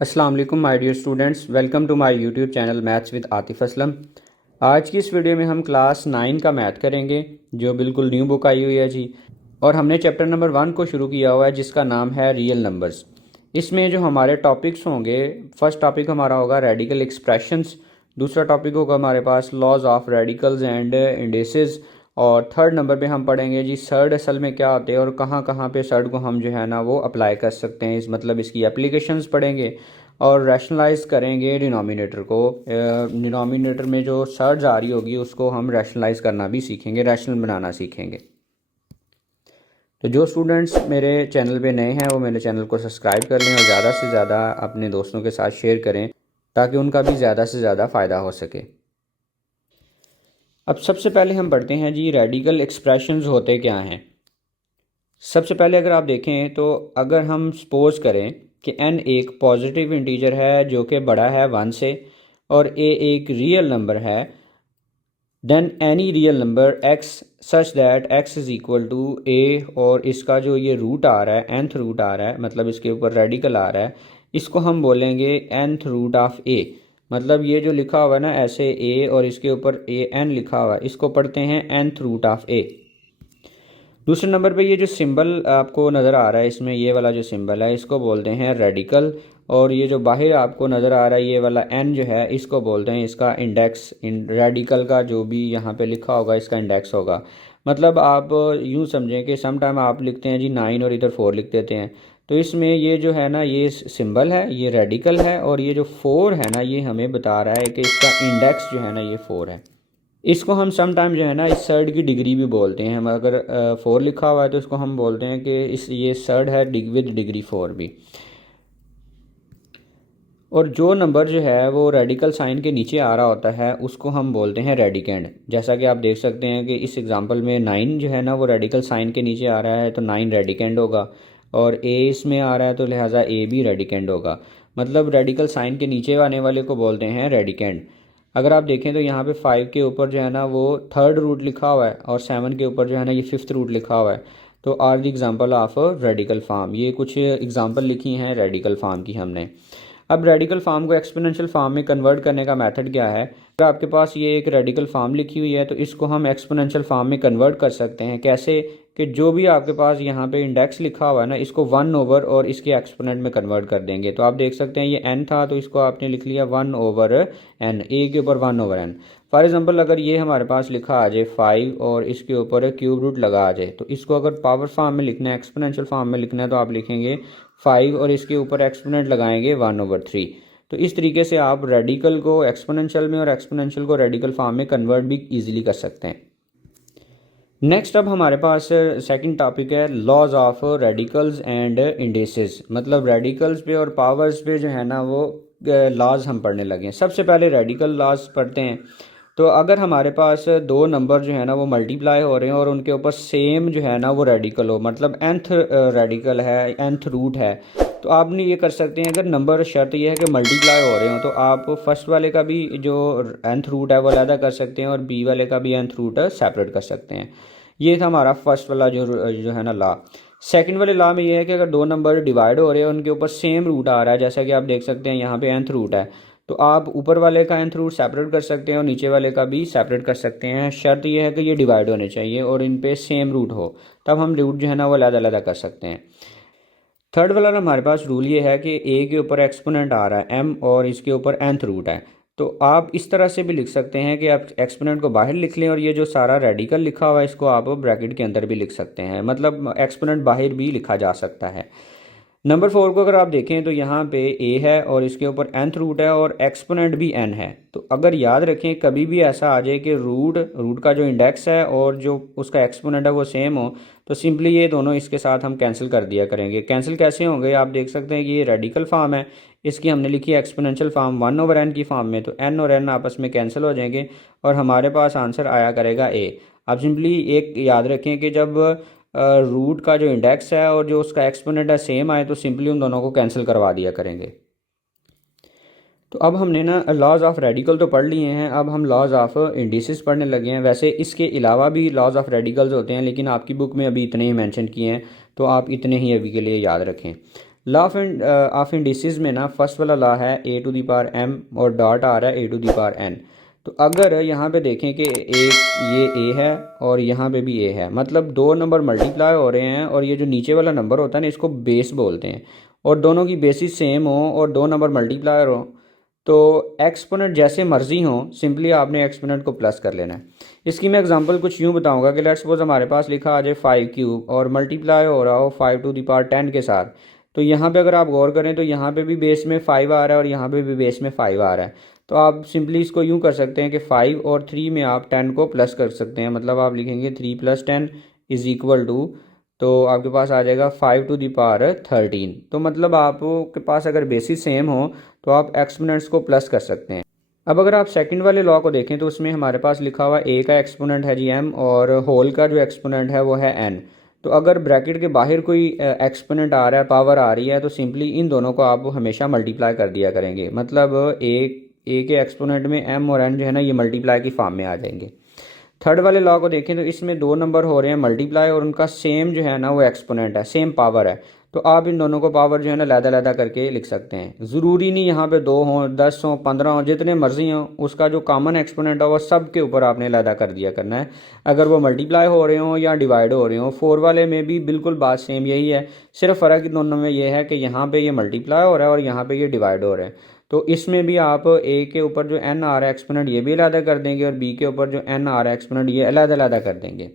अस्सलाम वालेकुम my dear students, welcome to my YouTube channel maths with Atif Aslam. आज की इस वीडियो में हम क्लास 9 का मैथ करेंगे जो बिल्कुल न्यू बुक आई हुई है जी। और हमने चैप्टर नंबर 1 को शुरू किया हुआ है जिसका नाम है रियल नंबर्स। इसमें जो हमारे टॉपिक्स होंगे, फर्स्ट टॉपिक हमारा होगा रेडिकल एक्सप्रेशंस, दूसरा टॉपिक होगा हमारे पास laws of radicals and indices, और थर्ड नंबर पे हम पढ़ेंगे जी सर्ड असल में क्या होते हैं और कहाँ कहाँ पे सर्ड को हम जो है ना वो अप्लाई कर सकते हैं, इस मतलब इसकी एप्लीकेशंस पढ़ेंगे और रैशनलाइज करेंगे डिनोमिनेटर को। डिनोमिनेटर में जो सर्ज आ रही होगी उसको हम रैशनलाइज करना भी सीखेंगे, रैशनल बनाना सीखेंगे। तो जो स्टूडेंट्स मेरे चैनल पे नए हैं वो मेरे चैनल को सब्सक्राइब कर लें और ज़्यादा से ज़्यादा अपने दोस्तों के साथ शेयर करें ताकि उनका भी ज़्यादा से ज़्यादा फ़ायदा हो सके। अब सबसे पहले हम पढ़ते हैं जी रेडिकल एक्सप्रेशंस होते क्या हैं। सबसे पहले अगर आप देखें तो अगर हम सपोज करें कि n एक पॉजिटिव इंटीजर है जो कि बड़ा है 1 से और a एक रियल नंबर है, then any real number x such that x is equal to a, और इसका जो ये रूट आ रहा है nth रूट आ रहा है, मतलब इसके ऊपर रेडिकल आ रहा है, इसको हम बोलेंगे nth रूट ऑफ a। मतलब ये जो लिखा हुआ है ना ऐसे a और इसके ऊपर a n लिखा हुआ है, इसको पढ़ते हैं nth रूट ऑफ a। दूसरे नंबर पे ये जो सिंबल आपको नज़र आ रहा है इसमें, ये वाला जो सिंबल है इसको बोलते हैं रेडिकल, और ये जो बाहर आपको नज़र आ रहा है ये वाला n जो है इसको बोलते हैं इसका इंडेक्स। रेडिकल का जो भी यहाँ पे लिखा होगा इसका इंडेक्स होगा। मतलब आप यूँ समझें कि सम टाइम आप लिखते हैं जी 9 और इधर 4 लिख देते हैं, तो इसमें ये जो है ना ये सिंबल है, ये रेडिकल है, और ये जो 4 है ना ये हमें बता रहा है कि इसका इंडेक्स जो है ना ये 4 है। इसको हम सम टाइम जो है ना इस सर्ड की डिग्री भी बोलते हैं। हम अगर 4 लिखा हुआ है तो इसको हम बोलते हैं कि इस ये सर्ड है विद डिग्री 4 भी। और जो नंबर जो है वो रेडिकल साइन के नीचे आ रहा होता है उसको हम बोलते हैं रेडिकेंड। जैसा कि आप देख सकते हैं कि इस एग्जांपल में 9 जो है ना वो रेडिकल साइन के नीचे आ रहा है तो 9 रेडिकेंड होगा, और a इसमें आ रहा है तो लिहाजा a भी रेडिकेंड होगा। मतलब रेडिकल साइन के नीचे आने वाले को बोलते हैं रेडिकेंड। अगर आप देखें तो यहाँ पे 5 के ऊपर जो है ना वो थर्ड रूट लिखा हुआ है और 7 के ऊपर जो है ना ये फिफ्थ रूट लिखा हुआ है। तो are the example of radical form, ये कुछ एग्जांपल लिखी हैं रेडिकल फॉर्म की हमने। अब रेडिकल फॉर्म को एक्सपोनेंशियल फॉर्म में कन्वर्ट करने का मेथड क्या है। अगर आपके पास ये एक रेडिकल फॉर्म लिखी हुई है तो इसको हम एक्सपोनेंशियल फॉर्म में कन्वर्ट कर सकते हैं। कैसे कि जो भी आपके पास यहाँ पे इंडेक्स लिखा हुआ है ना इसको 1 ओवर और इसके एक्सपोनेंट में कन्वर्ट कर देंगे। तो आप देख सकते हैं ये n था तो इसको आपने लिख लिया 1 ओवर n, a के ऊपर 1 ओवर n। फॉर एग्जांपल अगर ये हमारे पास लिखा आ जाए 5 और इसके ऊपर क्यूब रूट लगा आ जाए, तो इसको अगर पावर फॉर्म में लिखना है, एक्सपोनेंशियल फॉर्म में लिखना है, तो आप लिखेंगे 5 और इसके ऊपर एक्सपोनेंट लगाएंगे 1/3। तो इस तरीके से आप रेडिकल को एक्सपोनेंशियल में और एक्सपोनेंशियल को रेडिकल फॉर्म में कन्वर्ट भी इजीली कर सकते हैं। नेक्स्ट अब हमारे पास सेकंड टॉपिक है laws of radicals and indices. मतलब रेडिकल्स पे और पावर्स पे जो है ना वो लॉज हम पढ़ने लगे हैं। सबसे पहले रेडिकल लॉज पढ़ते हैं। तो अगर हमारे पास दो नंबर जो है ना वो मल्टीप्लाई हो रहे हैं और उनके ऊपर सेम जो है ना वो रेडिकल हो, मतलब nth रेडिकल है, nth रूट है, तो आपने ये कर सकते हैं। अगर नंबर शर्त ये है कि मल्टीप्लाई हो रहे हो तो आप फर्स्ट वाले का भी जो nth रूट है वो अलग कर सकते हैं और बी वाले का भी nth रूट सेपरेट कर सकते हैं। ये था हमारा फर्स्ट वाला जो है ना लॉ। सेकंड वाले लॉ में ये है कि अगर दो नंबर डिवाइड हो रहे हैं उनके ऊपर सेम रूट आ रहा है, जैसा कि आप देख सकते हैं यहाँ पे nth रूट है, तो आप ऊपर वाले का nth रूट सेपरेट कर सकते हैं और नीचे वाले का भी सेपरेट कर सकते हैं। शर्त यह है कि ये डिवाइड होने चाहिए और इन पे सेम रूट हो, तब हम रूट जो है ना वो अलग अलग कर सकते हैं। थर्ड वाला हमारे पास रूल ये है कि a के ऊपर एक्सपोनेंट आ रहा है m और इसके ऊपर nth रूट है, तो आप इस तरह से भी लिख सकते हैं कि आप एक्सपोनेंट को बाहर लिख लें और ये जो सारा रेडिकल लिखा हुआ है इसको आप ब्रैकेट के अंदर भी लिख सकते हैं। मतलब एक्सपोनेंट बाहर भी लिखा जा सकता है। नंबर 4 को अगर आप देखें तो यहाँ पे a है और इसके ऊपर nth रूट है और एक्सपोनेंट भी n है। तो अगर याद रखें कभी भी ऐसा आ जाए कि रूट का जो इंडेक्स है और जो उसका एक्सपोनेंट है वो सेम हो, तो सिंपली ये दोनों इसके साथ हम कैंसिल कर दिया करेंगे। कैंसिल कैसे होंगे, आप देख सकते हैं कि ये रेडिकल फॉर्म है, इसकी हमने लिखी है एक्सपोनेंशियल फॉर्म 1 ओवर n की फॉर्म में, तो n और n आपस में कैंसिल हो जाएंगे और हमारे पास आंसर आया करेगा a। आप सिंपली एक याद रखें कि जब रूट का जो इंडेक्स है और जो उसका एक्सपोनेंट है सेम आए तो सिंपली उन दोनों को कैंसिल करवा दिया करेंगे। तो अब हमने ना लॉज ऑफ रेडिकल तो पढ़ लिए हैं, अब हम लॉज ऑफ इंडिसेस पढ़ने लगे हैं। वैसे इसके अलावा भी लॉज ऑफ रेडिकल्स होते हैं लेकिन आपकी बुक में अभी इतने ही मेंशन किए हैं, तो आप इतने ही अभी के लिए याद रखें। लॉ ऑफ इंडिसेस में ना फर्स्ट वाला लॉ है ए टू दी पावर एम और डॉट आ रहा है ए टू दी पावर एन। तो अगर यहाँ पे देखें कि एक ये ए है और यहाँ पे भी ए है, मतलब दो नंबर मल्टीप्लाई हो रहे हैं और ये जो नीचे वाला नंबर होता है ना इसको बेस बोलते हैं, और दोनों की बेसिस सेम हो और दो नंबर मल्टीप्लायर हो तो एक्सपोनेंट जैसे मर्जी हो, सिंपली आपने एक्सपोनेंट को प्लस कर लेना है। इसकी मैं एग्जांपल कुछ यूँ बताऊंगा कि लेट्स सपोज हमारे पास लिखा आ जाए 5³ और मल्टीप्लाई हो रहा हो 5 टू द पावर 10 के साथ। तो यहाँ पे अगर आप गौर करें तो यहाँ पे भी बेस में 5 आ रहा है और यहाँ पे भी बेस में 5 आ रहा है। तो आप सिंपली इसको यूँ कर सकते हैं कि 5 और 3 में आप 10 को प्लस कर सकते हैं, मतलब आप लिखेंगे 3 + 10 इज इक्वल टू, तो आपके पास आ जाएगा 5 टू द पावर 13। तो मतलब आपके पास अगर बेसिस सेम हो तो आप एक्सपोनेंट्स को प्लस कर सकते हैं। अब अगर आप सेकंड वाले लॉ को देखें तो उसमें हमारे पास लिखा हुआ ए का एक्सपोनेंट है जी एम और होल का जो एक्सपोनेंट है वो है एन। तो अगर ब्रैकेट के बाहर कोई एक्सपोनेंट आ रहा है, पावर आ रही है, तो सिंपली इन दोनों को आप हमेशा मल्टीप्लाई कर दिया करेंगे, मतलब ए के एक्सपोनेंट में एम और एन जो है ना ये मल्टीप्लाई की फॉर्म में आ जाएंगे। थर्ड वाले लॉ को देखें तो इसमें दो नंबर हो रहे हैं मल्टीप्लाई और उनका सेम जो है ना वो एक्सपोनेंट है, सेम पावर है। तो आप इन दोनों को पावर जो है ना लैदा करके लिख सकते हैं। ज़रूरी नहीं यहाँ पे 2 हों, 10 हों, 15 हों, जितने मर्जी हों, उसका जो कॉमन एक्सपोनेंट है वो सब के ऊपर आपने लैदा कर दिया करना है, अगर वो मल्टीप्लाई हो रहे हों या डिवाइड हो रहे हों। 4 वाले में भी बिल्कुल बात सेम यही है, सिर्फ फ़र्क इन दोनों में ये है कि यहाँ पे ये मल्टीप्लाई हो रहा है और यहाँ पे ये डिवाइड हो रहा है। तो इसमें भी आप ए के ऊपर जो एन आ रहा है एक्सपोनेंट ये भी अलग कर देंगे और बी के ऊपर जो एन आ रहा है एक्सपोनेंट ये अलग कर देंगे।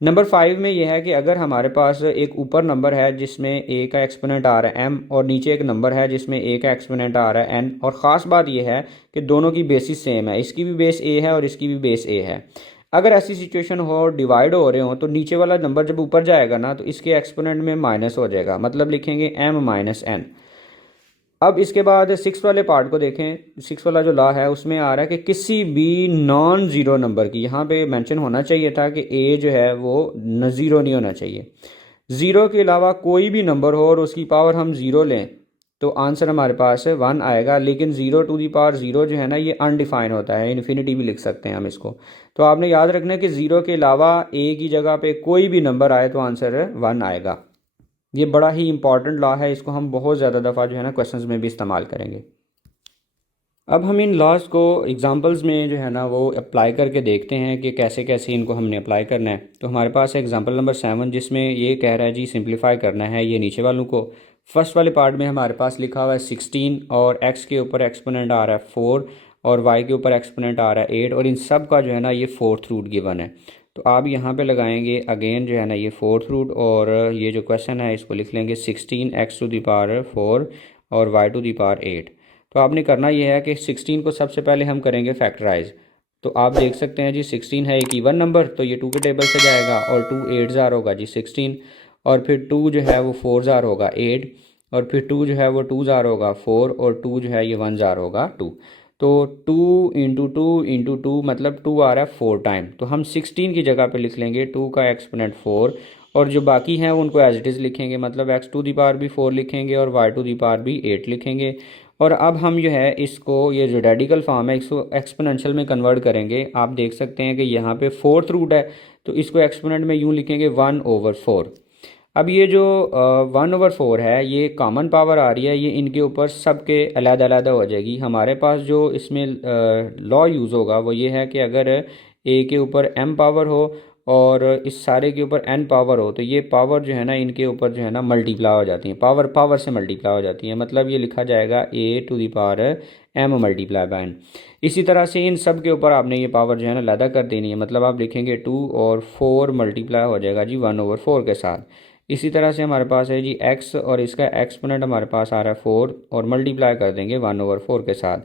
नंबर 5 में यह है कि अगर हमारे पास एक ऊपर नंबर है जिसमें ए का एक्सपोनेंट आ रहा है एम और नीचे एक नंबर है जिसमें ए का एक्सपोनेंट आ रहा है एन, और ख़ास बात यह है कि दोनों की बेसिस सेम है, इसकी भी बेस ए है और इसकी भी बेस ए है। अगर ऐसी सिचुएशन हो डिवाइड हो रहे हो तो नीचे वाला नंबर जब ऊपर जाएगा ना तो इसके एक्सपोनेंट में माइनस हो जाएगा, मतलब लिखेंगे एम माइनस एन। अब इसके बाद 6 वाले पार्ट को देखें। 6 वाला जो लॉ है उसमें आ रहा है कि किसी भी नॉन ज़ीरो नंबर की, यहाँ पे मेंशन होना चाहिए था कि ए जो है वो ज़ीरो नहीं होना चाहिए, ज़ीरो के अलावा कोई भी नंबर हो और उसकी पावर हम ज़ीरो लें तो आंसर हमारे पास 1 आएगा। लेकिन 0 टू दी पावर 0 जो है ना ये अनडिफाइन होता है, इन्फिनिटी भी लिख सकते हैं हम इसको। तो आपने याद रखना है कि 0 के अलावा ए की जगह पे कोई भी नंबर आए तो आंसर 1 आएगा। ये बड़ा ही इंपॉर्टेंट लॉ है, इसको हम बहुत ज़्यादा दफ़ा जो है ना क्वेश्चंस में भी इस्तेमाल करेंगे। अब हम इन लॉज को एग्जांपल्स में जो है ना वो अप्लाई करके देखते हैं कि कैसे कैसे इनको हमने अप्लाई करना है। तो हमारे पास है एग्जांपल नंबर 7 जिसमें ये कह रहा है जी सिंप्लीफाई करना है ये नीचे वालों को। फर्स्ट वाले पार्ट में हमारे पास लिखा हुआ है 16 और एक्स के ऊपर एक्सपोनेंट आ रहा है 4 और वाई के ऊपर एक्सपोनेंट आ रहा है 8 और इन सब का जो है ना ये फोर्थ रूट गिवन है। तो आप यहाँ पे लगाएंगे अगेन जो है ना ये फोर्थ रूट और ये जो क्वेश्चन है इसको लिख लेंगे 16 एक्स टू दी पावर 4 और वाई टू दी पावर 8। तो आपने करना ये है कि 16 को सबसे पहले हम करेंगे फैक्टराइज। तो आप देख सकते हैं जी 16 है एक इवन नंबर तो ये 2 के टेबल से जाएगा और 2 8 ज़ार होगा जी 16 और फिर 2 जो है वो 4 ज़ार होगा 8 और फिर 2 जो है वो 2 ज़ार होगा 4 और 2 जो है ये 1 ज़ार होगा 2। तो 2 इंटू 2 इंटू 2 मतलब 2 आ रहा है 4 टाइम। तो हम 16 की जगह पे लिख लेंगे 2 का एक्सपोनेंट 4 और जो बाकी हैं उनको एज इट इज़ लिखेंगे, मतलब एक्स टू दी पावर भी 4 लिखेंगे और वाई टू दी पावर भी 8 लिखेंगे। और अब हम जो है इसको ये जो रेडिकल फॉर्म है इसको एक्सपोनेंशियल में कन्वर्ट करेंगे। आप देख सकते हैं कि यहाँ पे फोर्थ रूट है तो इसको एक्सपोनेंट में यूँ लिखेंगे 1/4। अब ये जो 1/4 है ये कॉमन पावर आ रही है, ये इनके ऊपर सबके अलग हो जाएगी। हमारे पास जो इसमें लॉ यूज़ होगा वो ये है कि अगर ए के ऊपर m पावर हो और इस सारे के ऊपर n पावर हो तो ये पावर जो है ना इनके ऊपर जो है ना मल्टीप्लाई हो जाती है, पावर से मल्टीप्लाई हो जाती है, मतलब ये लिखा जाएगा a to the power m multiply by n। इसी तरह से इन सब के ऊपर आपने ये पावर जो है ना लैदा कर देनी है, मतलब आप लिखेंगे 2 और 4 मल्टीप्लाई हो जाएगा जी 1/4 के साथ। इसी तरह से हमारे पास है जी x और इसका एक्सपोनेंट हमारे पास आ रहा है 4 और मल्टीप्लाई कर देंगे 1/4 के साथ।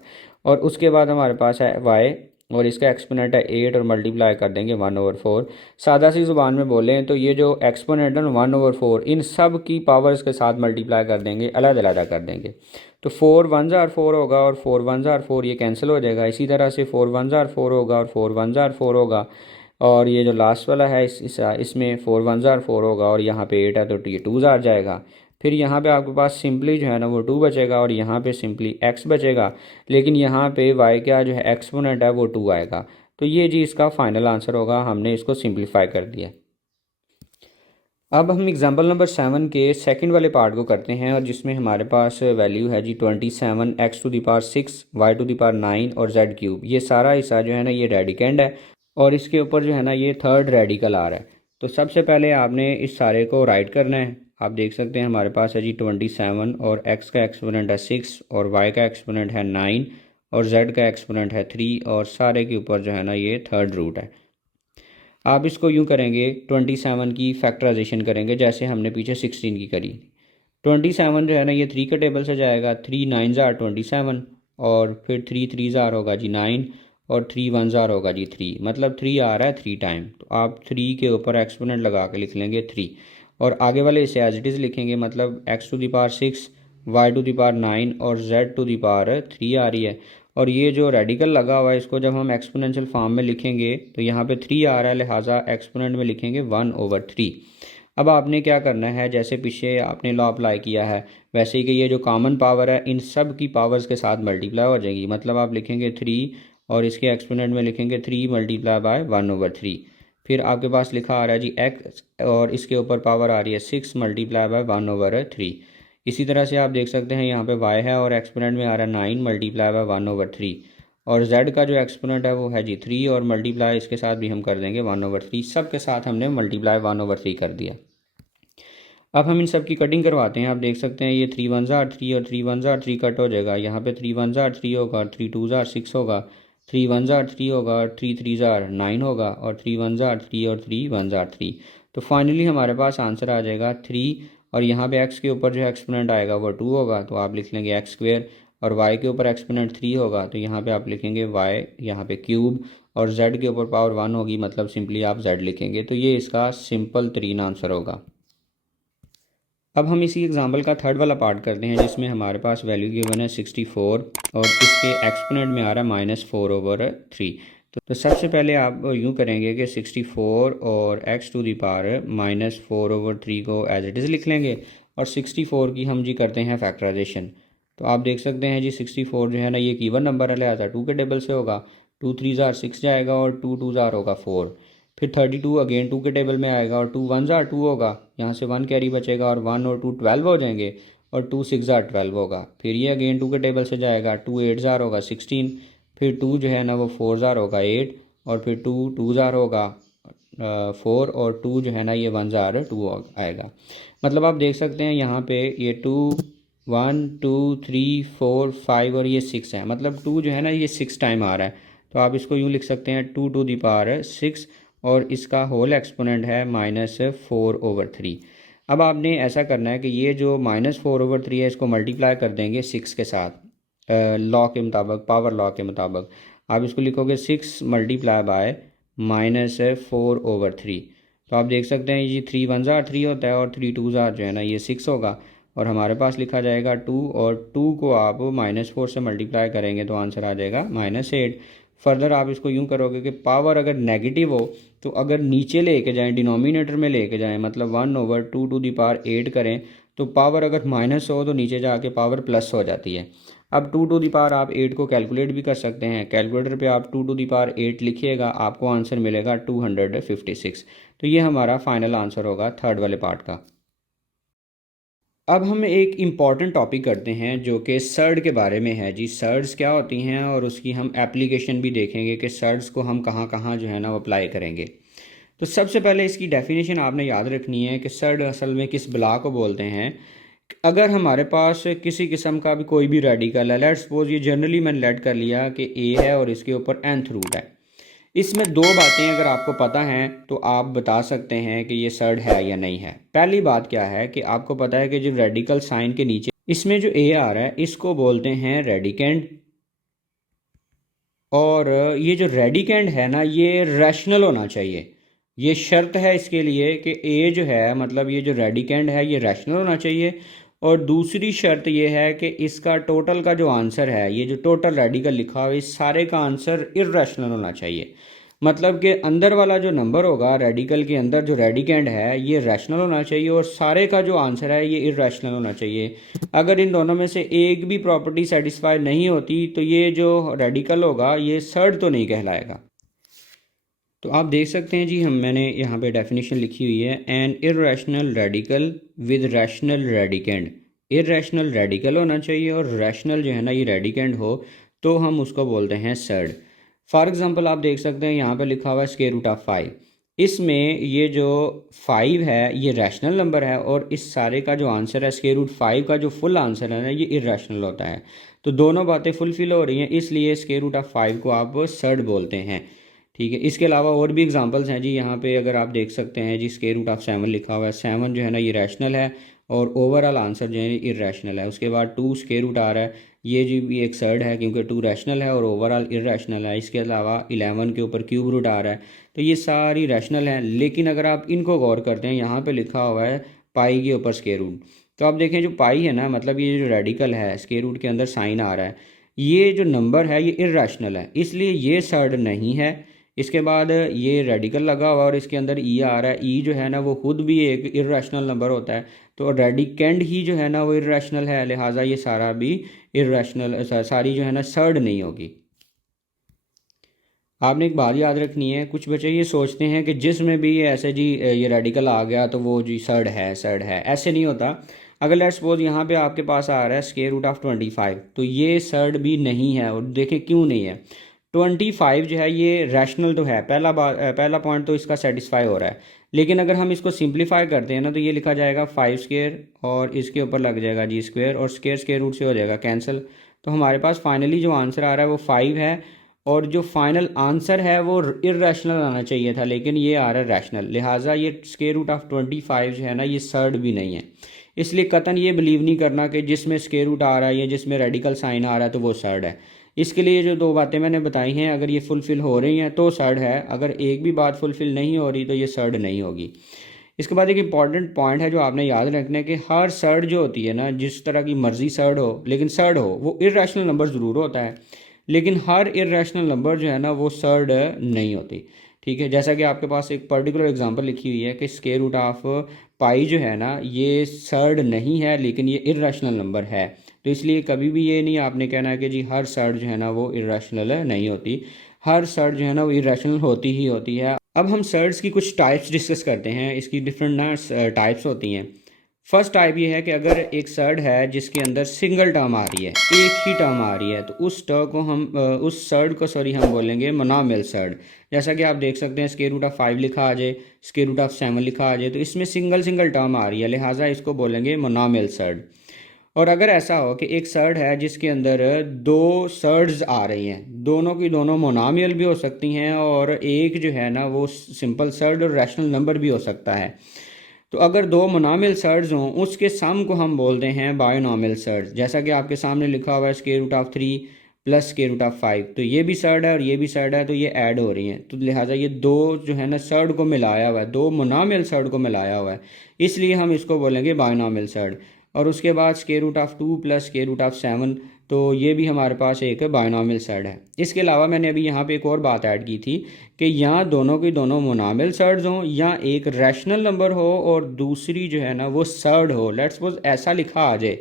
और उसके बाद हमारे पास है y और इसका एक्सपोनेंट है 8 और मल्टीप्लाई कर देंगे 1/4। सादा सी ज़ुबान में बोलें तो ये जो एक्सपोनेंट है 1/4 इन सब की पावर्स के साथ मल्टीप्लाई कर देंगे, अलग कर देंगे। तो 4 1 ज़ार 4 होगा और 4 1 ज़ार 4 ये कैंसिल हो जाएगा। इसी तरह से 4 1 ज़ार 4 होगा और 4 1 ज़ार 4 होगा और ये जो लास्ट वाला है इसमें 4 1 ज़ार 4 होगा और यहाँ पे 8 है तो ये 2 ज़ार जाएगा। फिर यहाँ पे आपके पास सिंपली जो है ना वो 2 बचेगा और यहाँ पे सिंपली x बचेगा, लेकिन यहाँ पे y का जो है एक्सपोनेंट है वो 2 आएगा। तो ये जी इसका फाइनल आंसर होगा, हमने इसको सिंप्लीफाई कर दिया। अब हम एग्जांपल नंबर 7 के सेकंड वाले पार्ट को करते हैं, और जिसमें हमारे पास वैल्यू है जी 27 x to the power 6 y to the power 9 और z क्यूब। ये सारा हिस्सा जो है ना ये रेडिकेंड है, और इसके ऊपर जो है ना ये थर्ड रेडिकल आ रहा है। तो सबसे पहले आपने इस सारे को राइट करना है। आप देख सकते हैं हमारे पास है जी 27, और x का एक्सपोनेंट है 6, और y का एक्सपोनेंट है 9, और z का एक्सपोनेंट है 3, और सारे के ऊपर जो है ना ये थर्ड रूट है। आप इसको यूँ करेंगे, 27 की फैक्टराइजेशन करेंगे जैसे हमने पीछे 16 की करी। 27 जो है ना ये 3 के टेबल से जाएगा, 3 9 ज़ार 27, और फिर 3 3 ज़ार होगा जी 9, और 3 1 ज़ार होगा जी 3, मतलब 3 आ रहा है 3 टाइम। तो आप 3 के ऊपर एक्सपोनेंट लगा के लिख लेंगे 3, और आगे वाले इसे एज इट इज़ लिखेंगे, मतलब x to the power 6, y to the power 9 और z टू द पावर 3 आ रही है। और ये जो रेडिकल लगा हुआ है इसको जब हम एक्सपोनेंशियल फॉर्म में लिखेंगे तो यहाँ पे 3 आ रहा है, लिहाजा एक्सपोनेंट में लिखेंगे 1/3। अब आपने क्या करना है, जैसे पीछे आपने लॉ अप्लाई किया है वैसे ही कि ये जो कॉमन पावर है इन सब की पावर्स के साथ मल्टीप्लाई हो जाएगी, मतलब आप लिखेंगे 3 और इसके एक्सपोनेंट में लिखेंगे 3 मल्टीप्लाई बाय 1/3। फिर आपके पास लिखा आ रहा है जी x, और इसके ऊपर पावर आ रही है 6 मल्टीप्लाई बाय 1/3। इसी तरह से आप देख सकते हैं यहाँ पे y है और एक्सपोनेंट में आ रहा है 9 मल्टीप्लाई बाय 1/3, और z का जो एक्सपोनेंट है वो है जी 3, और मल्टीप्लाई इसके साथ भी हम कर देंगे 1/3। सब के साथ हमने मल्टीप्लाई 1/3 कर दिया। अब हम इन सब की कटिंग करवाते हैं। आप देख सकते हैं ये 3 1 ज़ार 3 और 3 1 ज़ार 3 कट हो जाएगा। यहाँ पे 3 1 ज़ार 3 होगा, 3 2 ज़ार 6 होगा, 3 1 ज़ार 3 होगा, 3 3 ज़ार 9 होगा, और 3 1 ज़ार 3 और 3 1 ज़ार 3। तो फाइनली हमारे पास आंसर आ जाएगा 3, और यहाँ पे x के ऊपर जो एक्सपोनेंट आएगा वो 2 होगा, तो आप लिख लेंगे x स्क्वेयर, और y के ऊपर एक्सपोनेंट 3 होगा तो यहाँ पे आप लिखेंगे y यहाँ पे क्यूब, और z के ऊपर पावर 1 होगी, मतलब सिंपली आप z लिखेंगे। तो ये इसका सिंपल तरीन आंसर होगा। अब हम इसी एग्जाम्पल का थर्ड वाला पार्ट करते हैं, जिसमें हमारे पास वैल्यू गिवन है 64, और इसके एक्सपोनेंट में आ रहा है -4/3। तो सबसे पहले आप यूँ करेंगे कि 64 और x टू दी पावर -4/3 को एज इट इज़ लिख लेंगे, और 64 की हम जी करते हैं फैक्टराइजेशन। तो आप देख सकते हैं जी 64 जो है ना ये एक इवन नंबर है, लिहाजा 2 के टेबल से होगा, 2 3 ज़ार 6 जाएगा, और 2 2 ज़ार होगा 4। फिर 32 अगेन 2 के टेबल में आएगा, और 2 1 ज़ार 2 होगा, यहाँ से 1 कैरी बचेगा, और 1 और 2 12 हो जाएंगे, और 2 6 ज़ार 12 होगा। फिर ये अगेन 2 के टेबल से जाएगा, 2 8 ज़ार होगा 16, फिर 2 जो है ना वो 4 ज़ार होगा 8, और फिर 2 2 ज़ार होगा 4, और 2 जो है ना ये 1 ज़ार 2 आएगा। मतलब आप देख सकते हैं यहाँ पे ये 2 1 2 3 4 5 और ये 6 है, मतलब 2 जो है ना ये 6 टाइम आ रहा है। तो आप इसको यूँ लिख सकते हैं 2 टू दी पावर 6, और इसका होल एक्सपोनेंट है -4/3। अब आपने ऐसा करना है कि ये जो -4/3 है इसको मल्टीप्लाई कर देंगे 6 के साथ, लॉ के मुताबिक, पावर लॉ के मुताबिक। आप इसको लिखोगे 6 मल्टीप्लाई बाय -4/3। तो आप देख सकते हैं ये 3 1 ज़ार 3 होता है, और 3 2 ज़ार जो है ना ये 6 होगा, और हमारे पास लिखा जाएगा 2, और 2 को आप -4 से मल्टीप्लाई करेंगे तो आंसर आ जाएगा -8। फर्दर आप इसको यूँ करोगे कि पावर अगर नेगेटिव हो तो अगर नीचे लेके जाएं, डिनोमिनेटर में लेके जाएं, मतलब 1/2 टू दी पावर 8 करें, तो पावर अगर माइनस हो तो नीचे जाके पावर प्लस हो जाती है। अब 2 टू दी पावर आप 8 को कैलकुलेट भी कर सकते हैं। कैलकुलेटर पे आप 2 टू दी पावर 8 लिखिएगा, आपको आंसर मिलेगा 256। तो ये हमारा फाइनल आंसर होगा थर्ड वाले पार्ट का। अब हम एक इम्पॉर्टेंट टॉपिक करते हैं जो कि सर्ड के बारे में है जी। सर्ड्स क्या होती हैं और उसकी हम एप्लीकेशन भी देखेंगे कि सर्ड्स को हम कहाँ कहाँ जो है ना वो अप्लाई करेंगे। तो सबसे पहले इसकी डेफिनेशन आपने याद रखनी है कि सर्ड असल में किस बला को बोलते हैं। अगर हमारे पास किसी किस्म का भी कोई भी रेडिकल है, लेट्स सपोज ये जनरली मैंने लेट कर लिया कि ए है और इसके ऊपर nth रूट है, इसमें दो बातें अगर आपको पता हैं तो आप बता सकते हैं कि ये सर्ड है या नहीं है। पहली बात क्या है कि आपको पता है कि जो रेडिकल साइन के नीचे इसमें जो ए आ रहा है इसको बोलते हैं रेडिकेंड, और ये जो रेडिकेंड है ना ये रैशनल होना चाहिए। ये शर्त है इसके लिए कि ए जो है, मतलब ये जो रेडिकेंड है ये रैशनल होना चाहिए। और दूसरी शर्त ये है कि इसका टोटल का जो आंसर है, ये जो टोटल रेडिकल लिखा हुआ है इस सारे का आंसर इर्रेशनल होना चाहिए। मतलब कि अंदर वाला जो नंबर होगा रेडिकल के अंदर जो रेडिकेंड है ये रैशनल होना चाहिए, और सारे का जो आंसर है ये इर्रेशनल होना चाहिए। अगर इन दोनों में से एक भी प्रॉपर्टी सेटिस्फाई नहीं होती तो ये जो रेडिकल होगा ये सर्ड तो नहीं कहलाएगा। तो आप देख सकते हैं जी, मैंने यहाँ पे डेफिनेशन लिखी हुई है, N irrational radical with rational radicand. Irrational radical होना चाहिए और रैशनल जो है ना ये रेडिकेंड हो, तो हम उसको बोलते हैं सर्ड। फॉर एग्जांपल आप देख सकते हैं यहाँ पे लिखा हुआ है स्क्वायर रूट ऑफ 5। इसमें ये जो 5 है ये रैशनल नंबर है, और इस सारे का जो आंसर है स्क्वायर रूट 5 का जो फुल आंसर है ना ये इर्रेशनल होता है। तो दोनों बातें फुलफिल हो रही हैं, इसलिए स्क्वायर रूट ऑफ 5 को आप सर्ड बोलते हैं। ठीक है, इसके अलावा और भी एग्जांपल्स हैं जी। यहाँ पे अगर आप देख सकते हैं जी, स्क्वायर रूट ऑफ 7 लिखा हुआ है। 7 जो है ना ये रैशनल है, और ओवरऑल आंसर जो है इर्रेशनल है। उसके बाद 2 स्क्वायर रूट आ रहा है, ये जी भी एक सर्ड है क्योंकि 2 रैशनल है और ओवरऑल इर्रेशनल है। इसके अलावा 11 के ऊपर क्यूब रूट आ रहा है, तो ये सारी रैशनल हैं। लेकिन अगर आप इनको गौर करते हैं, यहाँ पे लिखा हुआ है पाई के ऊपर स्क्वायर रूट। तो आप देखें जो पाई है ना, मतलब ये जो रेडिकल है, स्क्वायर रूट के अंदर साइन आ रहा है, ये जो नंबर है ये इर्रेशनल है, इसलिए ये सर्ड नहीं है। इसके बाद ये रेडिकल लगा हुआ और इसके अंदर ई आ रहा है। ई जो है ना वो खुद भी एक इर्रेशनल नंबर होता है, तो रेडिकेंड ही जो है ना वो इर्रेशनल है, लिहाजा ये सारा भी इर्रेशनल, सारी जो है ना सर्ड नहीं होगी। आपने एक बात याद रखनी है, कुछ बच्चे ये सोचते हैं कि जिसमें भी ये ऐसे जी ये रेडिकल आ गया तो वो जी सर्ड है, सर्ड है, ऐसे नहीं होता। अगर लेट्स सपोज यहाँ पे आपके पास आ रहा है स्क्वायर रूट ऑफ 25, तो ये सर्ड भी नहीं है, और देखें क्यों नहीं है। 25 जो है ये रैशनल तो है, पहला पॉइंट तो इसका सेटिस्फाई हो रहा है। लेकिन अगर हम इसको सिंप्लीफाई करते हैं ना, तो ये लिखा जाएगा 5 स्क्वायर और इसके ऊपर लग जाएगा जी स्क्वायर, और स्क्वायर स्क्वायर रूट से हो जाएगा कैंसिल। तो हमारे पास फाइनली जो आंसर आ रहा है वो 5 है, और जो फाइनल आंसर है वो इर्रेशनल आना चाहिए था, लेकिन ये आ रहा है रैशनल। लिहाजा ये स्क्वायर रूट ऑफ 25 जो है ना ये सर्ड भी नहीं है। इसलिए कतन ये बिलीव नहीं करना कि जिसमें स्क्वायर रूट आ रहा है या जिसमें रेडिकल साइन आ रहा है तो वो सर्ड है। इसके लिए जो दो बातें मैंने बताई हैं, अगर ये फुलफिल हो रही हैं तो सर्ड है, अगर एक भी बात फुलफिल नहीं हो रही तो ये सर्ड नहीं होगी। इसके बाद एक इंपॉर्टेंट पॉइंट है जो आपने याद रखना है कि हर सर्ड जो होती है ना, जिस तरह की मर्जी सर्ड हो, लेकिन सर्ड हो, वो इर्रेशनल नंबर ज़रूर होता है, लेकिन हर इर्रेशनल नंबर जो है ना वो सर्ड नहीं होती। ठीक है, जैसा कि आपके पास एक पर्टिकुलर एग्जांपल लिखी हुई है कि स्क्वायर रूट ऑफ पाई जो है ना ये सर्ड नहीं है, लेकिन ये इर्रेशनल नंबर है। तो इसलिए कभी भी ये नहीं आपने कहना है कि जी हर सर्ड जो है ना वो इर्रेशनल नहीं होती, हर सर्ड जो है ना वो इर्रेशनल होती ही होती है। अब हम सर्ड्स की कुछ टाइप्स डिस्कस करते हैं, इसकी डिफरेंट टाइप्स होती हैं। फर्स्ट टाइप ये है कि अगर एक सर्ड है जिसके अंदर सिंगल टर्म आ रही है, एक ही टर्म आ रही है, तो उस टर्म को हम उस सर्ड को हम बोलेंगे मोनोमियल सर्ड। जैसा कि आप देख सकते हैं स्क्वायर रूट ऑफ 5 लिखा आ जाए, स्क्वायर रूट ऑफ 7 लिखा आ जाए, तो इसमें सिंगल सिंगल टर्म आ रही है, लिहाजा इसको बोलेंगे मोनोमियल सर्ड। और अगर ऐसा हो कि एक सर्ड है जिसके अंदर दो सर्ड्स आ रही हैं, दोनों की दोनों मोनोमियल भी हो सकती हैं, और एक जो है ना वो सिंपल सर्ड और रैशनल नंबर भी हो सकता है, तो अगर दो मोनोमियल सर्ड्स हों उसके सम को हम बोलते हैं बायोनोमियल सर्ड्स। जैसा कि आपके सामने लिखा हुआ है square root of 3 plus square root of 5, तो ये भी सर्ड है और ये भी सर्ड है, तो ये ऐड हो रही हैं, तो लिहाजा ये दो जो है ना सर्ड को मिलाया हुआ है, दो मोनोमियल सर्ड को मिलाया हुआ है, इसलिए हम इसको बोलेंगे बायोनोमियल सर्ड। और उसके बाद square root of 2 plus square root of 7, तो ये भी हमारे पास एक बायोनोमियल सर्ड है। इसके अलावा मैंने अभी यहाँ पे एक और बात ऐड की थी कि यहाँ दोनों की दोनों मोनोमियल सर्ड्स हों, या एक रैशनल नंबर हो और दूसरी जो है ना वो सर्ड हो। लेट्स सपोज ऐसा लिखा आ जाए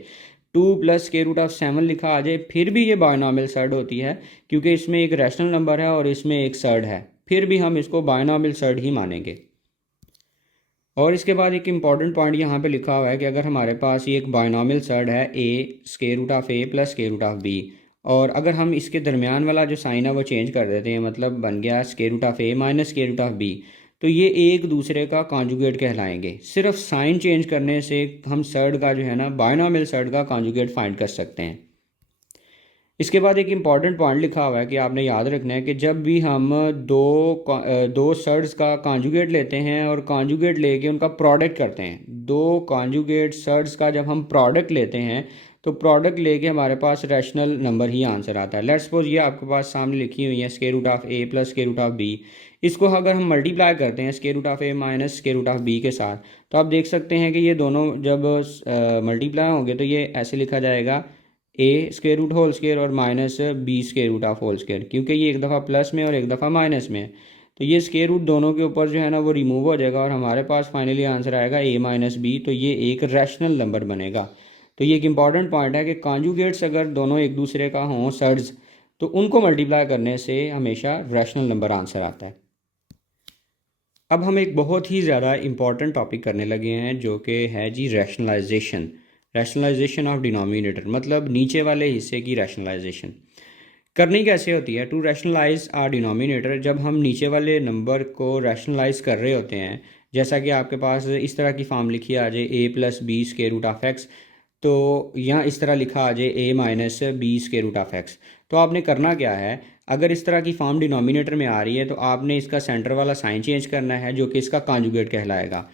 2 प्लस स्क्वायर रूट ऑफ 7 लिखा आ जाए, फिर भी ये बायोनोमियल सर्ड होती है, क्योंकि इसमें एक रैशनल नंबर है और इसमें एक सर्ड है, फिर भी हम इसको बायोनोमियल सर्ड ही मानेंगे। और इसके बाद एक इम्पॉर्टेंट पॉइंट यहाँ पे लिखा हुआ है कि अगर हमारे पास ये एक बायनॉमियल सर्ड है a square root of A plus square root of b, और अगर हम इसके दरमियान वाला जो साइन है वो चेंज कर देते हैं, मतलब बन गया square root of A minus square root of B, तो ये एक दूसरे का कॉन्जुगेट कहलाएंगे। सिर्फ साइन चेंज करने से हम सर्ड का जो है ना बायनॉमियल सर्ड का कॉन्जुगेट फाइंड कर सकते हैं। इसके बाद एक इम्पॉर्टेंट पॉइंट लिखा हुआ है कि आपने याद रखना है कि जब भी हम दो सर्ड्स का कॉन्जुगेट लेते हैं और कॉन्जुगेट लेके उनका प्रोडक्ट करते हैं, दो कॉन्जुगेट सर्ड्स का जब हम प्रोडक्ट लेते हैं तो प्रोडक्ट लेके हमारे पास रैशनल नंबर ही आंसर आता है। लेट्स सपोज ये आपके पास सामने लिखी हुई है square root of A plus square root of B, इसको अगर हम मल्टीप्लाई करते हैं square root of A minus square root of B के साथ, तो आप देख सकते हैं कि ये दोनों जब मल्टीप्लाई होंगे तो ये ऐसे लिखा जाएगा A square root whole square और minus B square root of whole square, क्योंकि ये एक दफ़ा प्लस में और एक दफ़ा माइनस में है, तो ये स्क्वायर रूट दोनों के ऊपर जो है ना वो रिमूव हो जाएगा और हमारे पास फाइनली आंसर आएगा ए माइनस बी, तो ये एक रैशनल नंबर बनेगा। तो ये एक इंपॉर्टेंट पॉइंट है कि कॉन्जुगेट्स अगर दोनों एक दूसरे का हों सर्ड्स, तो उनको मल्टीप्लाई करने से हमेशा रैशनल नंबर आंसर आता है। अब हम एक बहुत ही ज़्यादा इम्पॉर्टेंट टॉपिक करने लगे हैं जो कि है जी रैशनलाइजेशन ऑफ डिनोमिनेटर, मतलब नीचे वाले हिस्से की रैशनलाइजेशन करनी कैसे होती है। टू रैशनलाइज आर डिनोमिनेटर, जब हम नीचे वाले नंबर को रैशनलाइज कर रहे होते हैं, जैसा कि आपके पास इस तरह की फॉर्म लिखी आ जाए a plus B square root of x, तो यहाँ इस तरह लिखा आ जाए a minus B square root of x. तो आपने करना क्या है, अगर इस तरह की फॉर्म डिनोमिनेटर में आ रही है तो आपने इसका सेंटर वाला साइन चेंज करना है जो कि इसका कॉन्जुगेट कहलाएगा।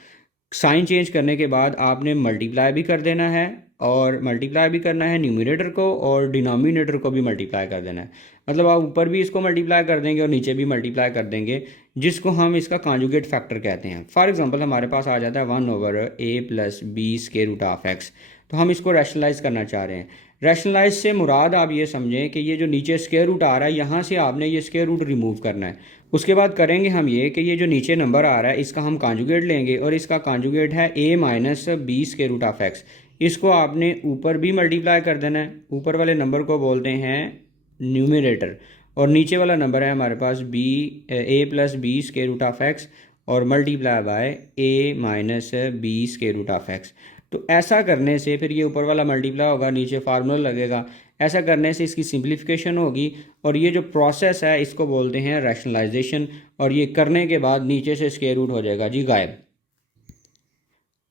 साइन चेंज करने के बाद आपने मल्टीप्लाई भी कर देना है, और मल्टीप्लाई भी करना है न्यूमरेटर को, और डिनोमिनेटर को भी मल्टीप्लाई कर देना है। मतलब आप ऊपर भी इसको मल्टीप्लाई कर देंगे और नीचे भी मल्टीप्लाई कर देंगे, जिसको हम इसका कॉन्जुगेट फैक्टर कहते हैं। फॉर एग्जांपल हमारे पास आ जाता है 1/a plus B square root of x. तो हम इसको रैशनलाइज करना चाह रहे हैं। रैशनलाइज से मुराद आप ये समझें कि ये जो नीचे स्क्वायर रूट आ रहा है यहाँ से आपने ये स्क्वायर रूट रिमूव करना है। उसके बाद करेंगे हम ये कि ये जो नीचे नंबर आ रहा है इसका हम कॉन्जुगेट लेंगे, और इसका कॉन्जुगेट है a minus B square root of X. इसको आपने ऊपर भी मल्टीप्लाई कर देना है। ऊपर वाले नंबर को बोलते हैं न्यूमरेटर, और नीचे वाला नंबर है हमारे पास a plus B square root of x, और multiply by a minus B square root of x. तो ऐसा करने से फिर ये ऊपर वाला मल्टीप्लाई होगा, नीचे फार्मूला लगेगा। ऐसा करने से इसकी सिंप्लीफिकेशन होगी, और ये जो प्रोसेस है इसको बोलते हैं रैशनलाइजेशन। और ये करने के बाद नीचे से स्क्वायर रूट हो जाएगा जी गायब।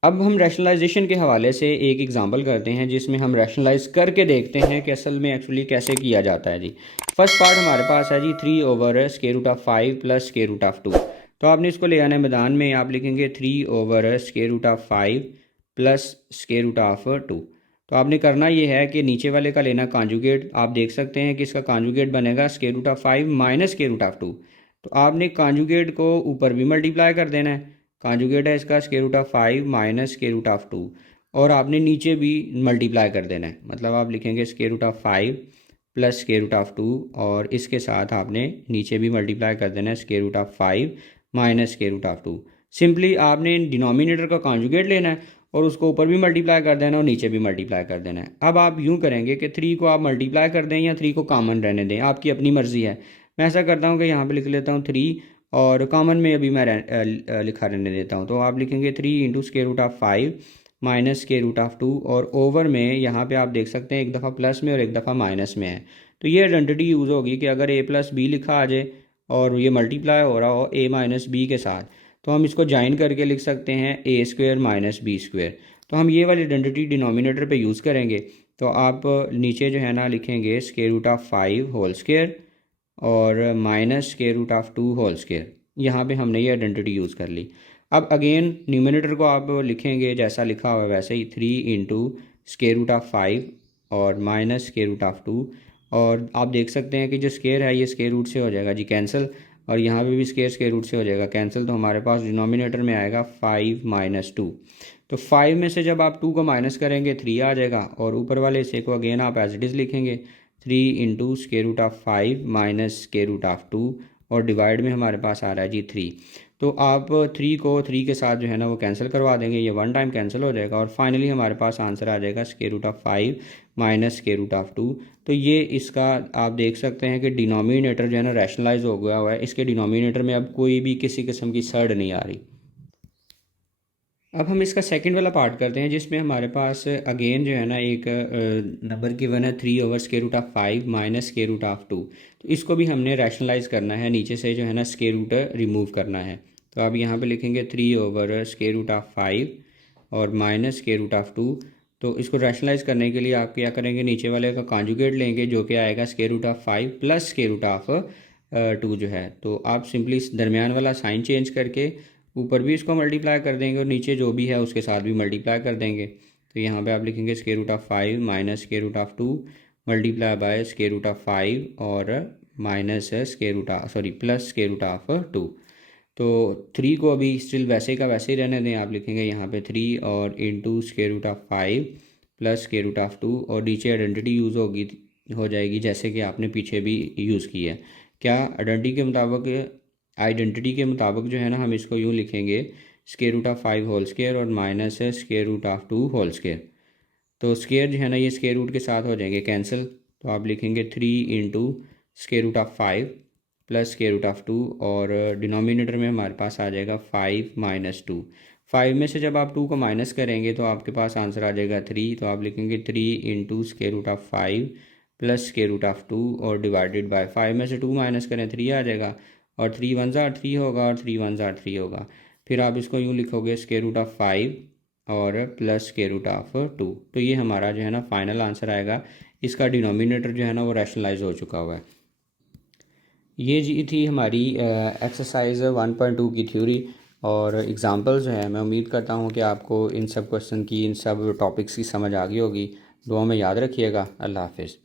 अब हम रैशनलाइजेशन के हवाले से एक एग्जांपल करते हैं जिसमें हम रैशनलाइज करके देखते हैं कि असल में एक्चुअली कैसे किया जाता है जी। फर्स्ट पार्ट हमारे पास है जी 3/√5 प्लस स्क्वायर रूट ऑफ 2। तो आपने इसको ले आना है मैदान में, आप लिखेंगे 3/√5 प्लस स्क्वायर रूट ऑफ 2। तो आपने करना ये है कि नीचे वाले का लेना कॉन्जुगेट। आप देख सकते हैं कि इसका कॉन्जुगेट बनेगा square root of 5 minus square root of 2। तो आपने कॉन्जुगेट को ऊपर भी मल्टीप्लाई कर देना है। कॉन्जुगेट है इसका square root of 5 minus square root of 2, और आपने नीचे भी मल्टीप्लाई कर देना है। मतलब आप लिखेंगे square root of 5 plus square root of 2, और इसके साथ आपने नीचे भी मल्टीप्लाई कर देना है square root of 5 minus square root of 2। Simply आपने डिनोमिनेटर का कॉन्जुगेट लेना है और उसको ऊपर भी मल्टीप्लाई कर देना और नीचे भी मल्टीप्लाई कर देना है। अब आप यूँ करेंगे कि 3 को आप मल्टीप्लाई कर दें या 3 को कॉमन रहने दें, आपकी अपनी मर्ज़ी है। मैं ऐसा करता हूँ कि यहाँ पे लिख लेता हूँ 3, और कॉमन में अभी मैं लिखा रहने देता हूँ। तो आप लिखेंगे 3 into square root of 5 minus square root of 2, और ओवर में यहाँ पे आप देख सकते हैं एक दफ़ा प्लस में और एक दफ़ा माइनस में है। तो ये आइडेंटिटी यूज़ होगी कि अगर a प्लस बी लिखा आ जाए और ये मल्टीप्लाई हो रहा हो a माइनस बी के साथ, तो हम इसको ज्वाइन करके लिख सकते हैं a square minus B square. तो हम ये वाली आइडेंटिटी डिनोमिनेटर पे यूज़ करेंगे। तो आप नीचे जो है ना लिखेंगे square root of 5 whole square और minus square root of 2 whole square. यहाँ पे हमने ये आइडेंटिटी यूज़ कर ली। अब अगेन न्यूमरेटर को आप लिखेंगे जैसा लिखा हुआ वैसे ही, 3 इंटू स्क्वायर रूट ऑफ 5 और माइनस स्क्वायर रूट ऑफ 2। और आप देख सकते हैं कि जो स्क्वायर है ये स्क्वायर रूट से हो जाएगा जी कैंसिल, और यहाँ पे भी स्क्वायर रूट से हो जाएगा कैंसिल। तो हमारे पास डिनोमिनेटर में आएगा 5 माइनस 2। तो 5 में से जब आप 2 को माइनस करेंगे 3 आ जाएगा, और ऊपर वाले हिस्से को अगेन आप एज इट इज़ लिखेंगे 3 into square root of 5 minus square root of 2, और डिवाइड में हमारे पास आ रहा है जी 3। तो आप 3 को 3 के साथ जो है ना वो कैंसिल करवा देंगे, ये वन टाइम कैंसिल हो जाएगा, और फाइनली हमारे पास आंसर आ जाएगा square root of 5 minus square root of 2। तो ये इसका आप देख सकते हैं कि डिनोमिनेटर जो है ना रैशनलाइज हो गया हुआ है। इसके डिनोमिनेटर में अब कोई भी किसी किस्म की सड़ नहीं आ रही। अब हम इसका सेकंड वाला पार्ट करते हैं जिसमें हमारे पास अगेन जो है ना एक नंबर गिवन है 3/√5 माइनस स्क्वायर रूट ऑफ 2। तो इसको भी हमने रैशनलाइज करना है, नीचे से जो है ना स्क्वायर रूट रिमूव करना है। तो आप यहाँ पे लिखेंगे 3/√5 और माइनस स्क्वायर रूट ऑफ 2। तो इसको रैशनलाइज करने के लिए आप क्या करेंगे, नीचे वाले का कॉन्जुगेट लेंगे जो कि आएगा square root of 5 plus square root of 2 जो है। तो आप सिंपली इस दरमियान वाला साइन चेंज करके ऊपर भी इसको मल्टीप्लाई कर देंगे और नीचे जो भी है उसके साथ भी मल्टीप्लाई कर देंगे। तो यहाँ पे आप लिखेंगे square root of 5 minus square root of 2 multiply by square root of 5 और minus square root of plus square root of 2। तो 3 को अभी स्टिल वैसे का वैसे ही रहने दें। आप लिखेंगे यहाँ पे 3 और into square root of 5 plus square root of 2, और नीचे आइडेंटिटी यूज़ हो जाएगी जैसे कि आपने पीछे भी यूज़ की है। क्या आइडेंटिटी के मुताबिक जो है ना हम इसको यूँ लिखेंगे square root of 5 whole square और minus square root of 2 whole square. तो स्क्वायर जो है ना ये स्क्वायर रूट के साथ हो जाएंगे कैंसिल। तो आप लिखेंगे 3 into square root of 5 plus square root of 2 और डिनोमिनेटर में हमारे पास आ जाएगा 5 माइनस 2। 5 में से जब आप 2 को माइनस करेंगे तो आपके पास आंसर आ जाएगा 3। तो आप लिखेंगे 3 into square root of 5 plus square root of 2 और डिवाइडेड बाय 5 में से 2 माइनस करें 3 आ जाएगा और 3 वन ज़ार 3 होगा और 3 वन ज़ार 3 होगा। फिर आप इसको यूँ लिखोगे स्क्वायर रूट ऑफ 5 और प्लस स्क्वायर रूट ऑफ 2। तो ये हमारा जो है ना फाइनल आंसर आएगा। इसका डिनोमिनेटर जो है ना वो रैशनलाइज हो चुका हुआ है। ये जी थी हमारी एक्सरसाइज 1.2 की थ्योरी और एग्जांपल्स जो है। मैं उम्मीद करता हूँ कि आपको इन सब क्वेश्चन की, इन सब टॉपिक्स की समझ आ गई होगी। दुआ में याद रखिएगा। अल्लाह हाफिज़।